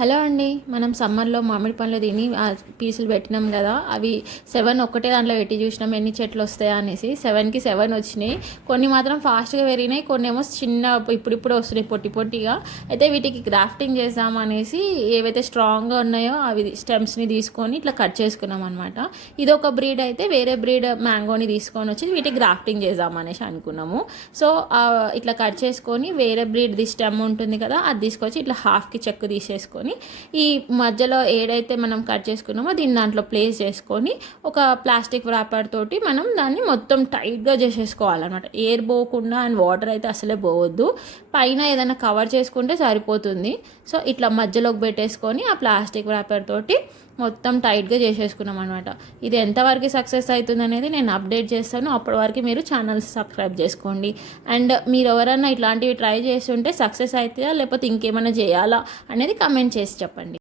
Hello అండి. మనం సమ్మర్‌లో మామిడి పండ్లు తిని పీసులు పెట్టినాం గదా! అవి 7 ఒక్కటే దాంట్లో పెట్టి చూసినాం ఎన్ని చెట్లొస్తాయా అనేసి. 7కి 7 వచ్చినాయి. కొన్ని మాత్రం ఫాస్ట్‌గా పెరిగినాయి. కొన్నేమో ఇప్పుడిప్పుడే వస్తున్నాయి పొట్టి పొట్టిగా. అయితే వీటికి గ్రాఫ్టింగ్ చేద్దామనేసి ఏవైతే స్ట్రాంగ్‌గా ఉన్నాయో అవి స్టెమ్స్‌ని తీసుకొని ఇట్లా కట్ చేసుకున్నామనమాట. ఇదొక బ్రీడ్ అయితే వేరే బ్రీడ్ మ్యాంగోని తీసుకొనొచ్చి వీటికి గ్రాఫ్టింగ్ చేద్దామనేసి అనుకున్నాము. సో, ఇట్లా కట్ చేసుకొని వేరే బ్రీడ్‌ది స్టెమ్ ఉంటుంది కదా! అది తీసుకొచ్చి ఇట్లా హాఫ్‌కి చెక్కు తీసేసుకొని ఈ మధ్యలో ఏదైతే మనం కట్ చేసుకున్నామో దీన్ని దాంట్లో ప్లేస్ చేసుకొని ఒక ప్లాస్టిక్ వ్రాపర్ తోటి మనం దాన్ని మొత్తం టైట్గా చేసేసుకోవాలన్నమాట. ఎయిర్ పోకుండా అండ్ వాటర్ అయితే అసలే పోవద్దు. పైన ఏదైనా కవర్ చేసుకుంటే సరిపోతుంది. సో ఇట్లా మధ్యలోకి పెట్టేసుకొని ఆ ప్లాస్టిక్ వ్రాపర్ తోటి మొత్తం టైట్గా చేసేసుకున్నాం అనమాట. ఇది ఎంతవరకు సక్సెస్ అవుతుంది అనేది నేను అప్డేట్ చేస్తాను. అప్పటి వరకు మీరు ఛానల్ సబ్స్క్రైబ్ చేసుకోండి. అండ్ మీరు ఎవరైనా ఇట్లాంటివి ట్రై చేస్తుంటే సక్సెస్ అవుతుందా లేకపోతే ఇంకేమైనా చేయాలా అనేది కమెంట్ చేసి చెప్పండి.